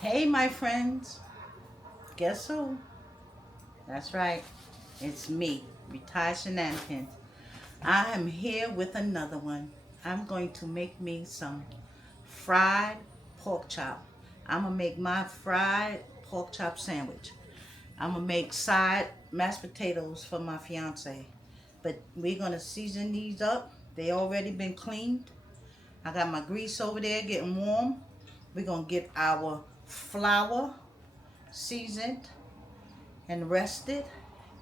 Hey, my friends. Guess who? That's right. It's me, Retired Shenanigans. I am here with another one. I'm going to make me some fried pork chop. I'm going to make my fried pork chop sandwich. I'm going to make side mashed potatoes for my fiance. But we're going to season these up. They already been cleaned. I got my grease over there getting warm. We're going to get our flour seasoned and rested,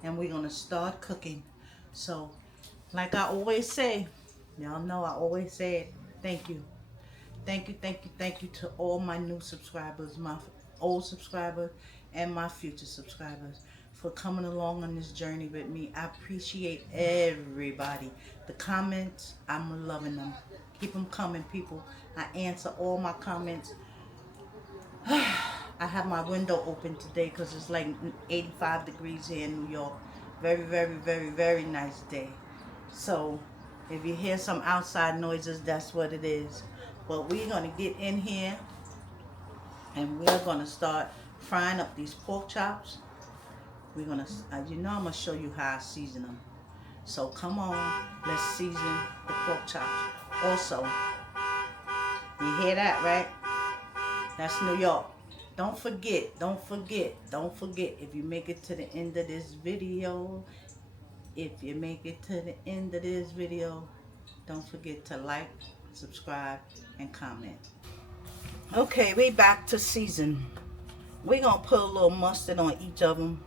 and we're gonna start cooking. So like I always say, y'all know I always say it, thank you, thank you, thank you, thank you to all my new subscribers, my old subscribers, and my future subscribers for coming along on this journey with me. I appreciate everybody. The comments, I'm loving them. Keep them coming, people. I answer all my comments. I have my window open today because it's like 85 degrees here in New York. Very, very, very, very nice day. So if you hear some outside noises, that's what it is. But we're going to get in here and we're going to start frying up these pork chops. We're going to, I'm going to show you how I season them. So come on, let's season the pork chops. Also, you hear that, right? That's New York. Don't forget, don't forget, don't forget, if you make it to the end of this video, don't forget to like, subscribe, and comment. Okay, we back to season. We're going to put a little mustard on each of them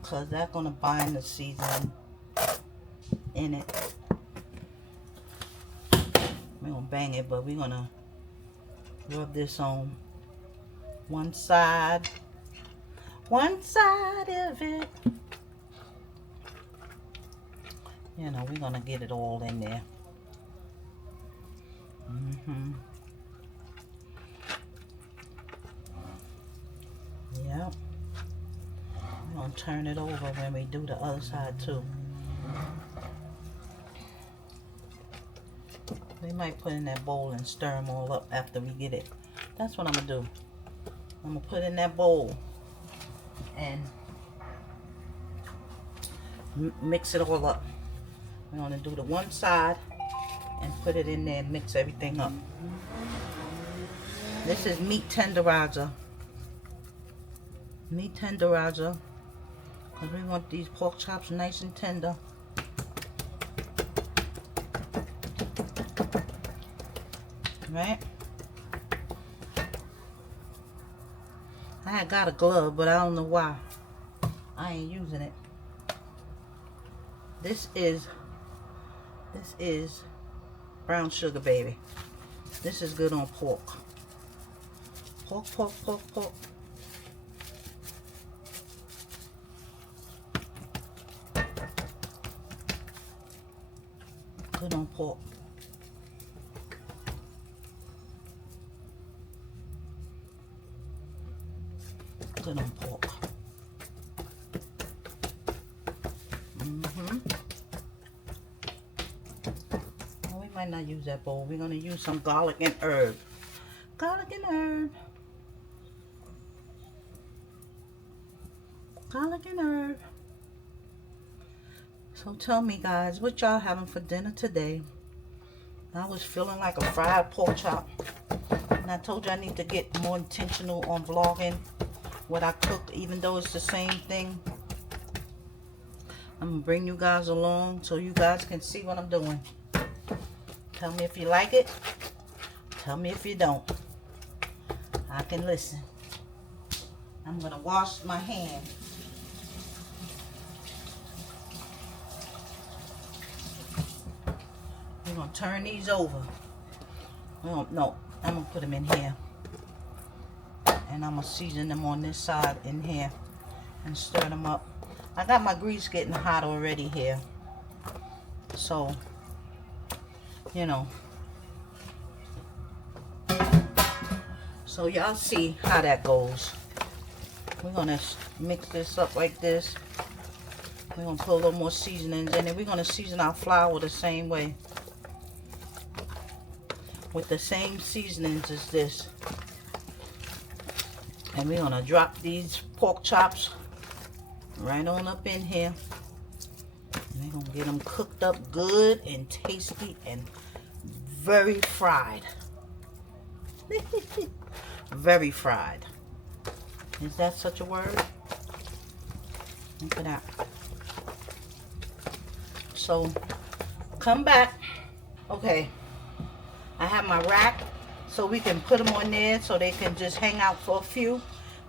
because that's going to bind the seasoning in it. We're going to bang it, but we're going to rub this on one side of it. You know, we're gonna get it all in there. Yep. We're gonna turn it over when we do the other side too. We might put in that bowl and stir them all up after we get it. That's what I'm gonna do. I'm gonna put in that bowl and mix it all up. We're gonna do the one side and put it in there and mix everything up. This is meat tenderizer. Meat tenderizer, because we want these pork chops nice and tender. Right? I had got a glove, but I don't know why. I ain't using it. This is brown sugar, baby. This is good on pork. Pork, pork, pork, pork. Good on pork. Good on pork. Well, we might not use that bowl. We're gonna use some garlic and herb. Garlic and herb. Garlic and herb. So tell me, guys, what y'all having for dinner today? I was feeling like a fried pork chop. And I told you I need to get more intentional on vlogging what I cook, even though it's the same thing. I'm gonna bring you guys along so you guys can see what I'm doing. Tell me if you like it. Tell me if you don't. I can listen. I'm gonna wash my hands. We're gonna turn these over. No, I'm gonna put them in here. And I'm gonna season them on this side in here and stir them up. I got my grease getting hot already here. So, you know. So y'all see how that goes. We're gonna mix this up like this. We're gonna put a little more seasonings in it. We're gonna season our flour the same way. With the same seasonings as this. And we're gonna drop these pork chops right on up in here. And we're gonna get them cooked up good and tasty and very fried. Very fried. Is that such a word? Look at that. So, come back. Okay. I have my rack so we can put them on there so they can just hang out for a few.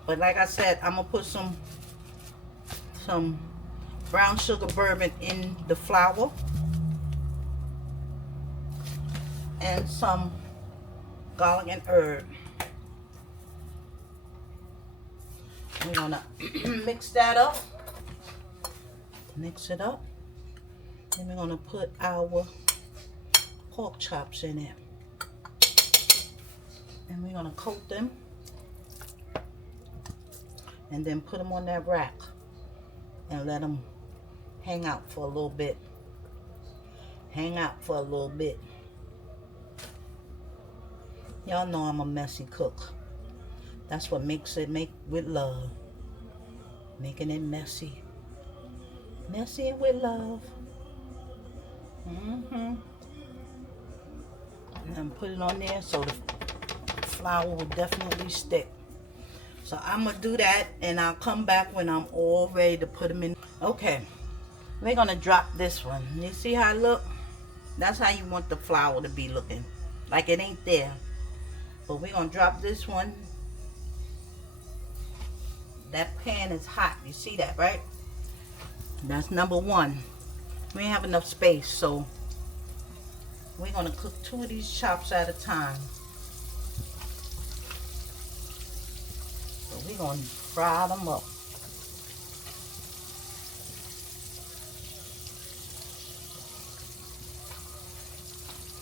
But like I said, I'm gonna put some brown sugar bourbon in the flour and some garlic and herb. We're gonna mix that up. Mix it up. Then we're gonna put our pork chops in it. And we're gonna coat them. And then put them on that rack. And let them hang out for a little bit. Hang out for a little bit. Y'all know I'm a messy cook. That's what makes it make with love. Making it messy. Messy and with love. And then put it on there so the flour will definitely stick. So I'm going to do that and I'll come back when I'm all ready to put them in. Okay. We're going to drop this one. You see how it look? That's how you want the flour to be looking. Like it ain't there. But we're going to drop this one. That pan is hot. You see that, right? That's number one. We ain't have enough space, so we're going to cook 2 of these chops at a time. So we're going to fry them up.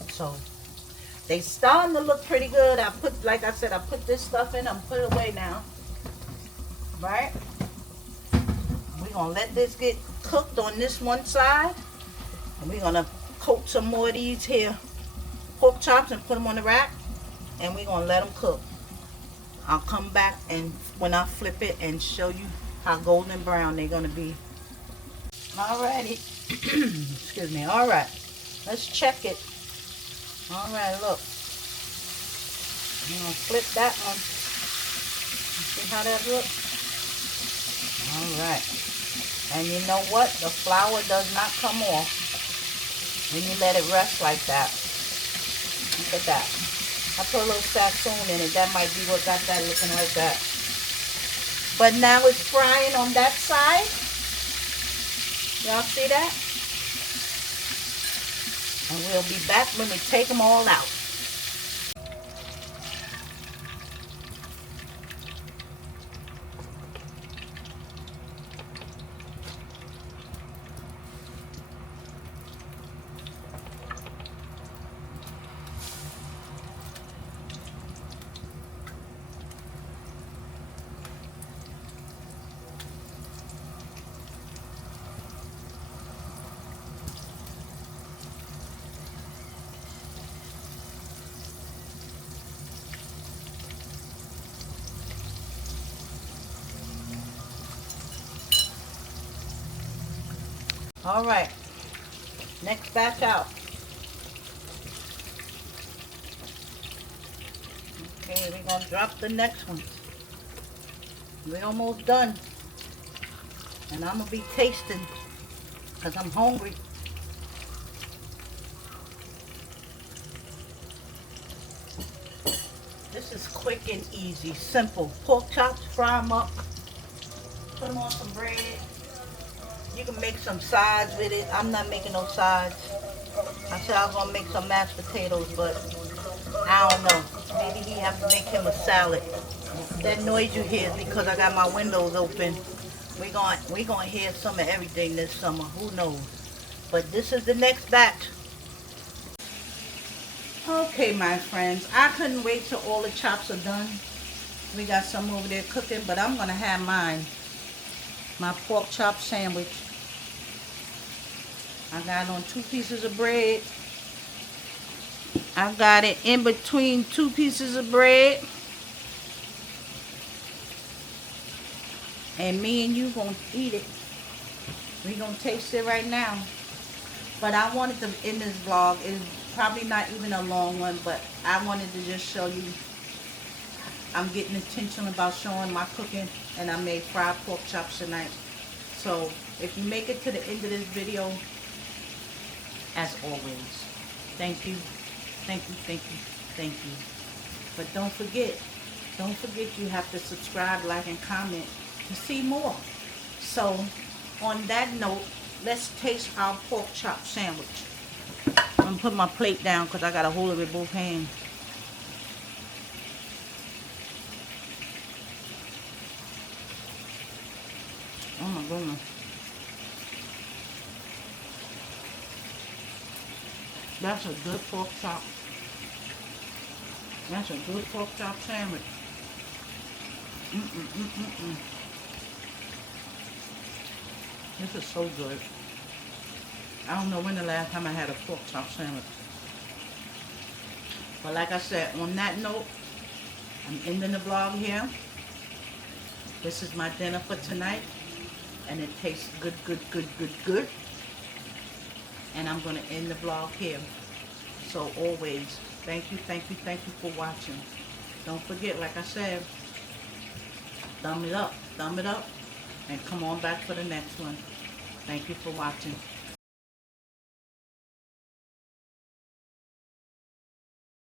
So they starting to look pretty good. Like I said, I put this stuff in. I'm put it away now. Right? We're going to let this get cooked on this one side. And we're going to coat some more of these here pork chops and put them on the rack. And we're going to let them cook. I'll come back and when I flip it and show you how golden brown they're going to be. Alrighty. Excuse me. Alright. Let's check it. Alright, look. I'm going to flip that one. See how that looks? Alright. And you know what? The flour does not come off when you let it rest like that. Look at that. I put a little sassoon in it. That might be what got that looking like that. But now it's frying on that side. Y'all see that? And we'll be back when we take them all out. All right, next batch out. Okay, we're gonna drop the next one. We're almost done. And I'm gonna be tasting because I'm hungry. This is quick and easy, simple. Pork chops, fry them up, put them on some bread. You can make some sides with it. I'm not making no sides. I said I was going to make some mashed potatoes, but I don't know. Maybe he have to make him a salad. That noise you hear is because I got my windows open. We going to hear some of everything this summer. Who knows? But this is the next batch. Okay, my friends. I couldn't wait till all the chops are done. We got some over there cooking, but I'm going to have mine. My pork chop sandwich. I got it on 2 pieces of bread. I got it in between 2 pieces of bread. And me and you gonna eat it. We gonna taste it right now. But I wanted to end this vlog. It's probably not even a long one, but I wanted to just show you I'm getting attention about showing my cooking, and I made fried pork chops tonight. So if you make it to the end of this video, as always, thank you, thank you, thank you, thank you. But don't forget you have to subscribe, like, and comment to see more. So on that note, let's taste our pork chop sandwich. I'm gonna put my plate down because I gotta hold it with both hands. Oh my goodness. That's a good pork chop. That's a good pork chop sandwich. This is so good. I don't know when the last time I had a pork chop sandwich. But like I said, on that note, I'm ending the vlog here. This is my dinner for tonight. And it tastes good, good, good, good, good. And I'm going to end the vlog here. So always, thank you, thank you, thank you for watching. Don't forget, like I said, thumb it up, and come on back for the next one. Thank you for watching.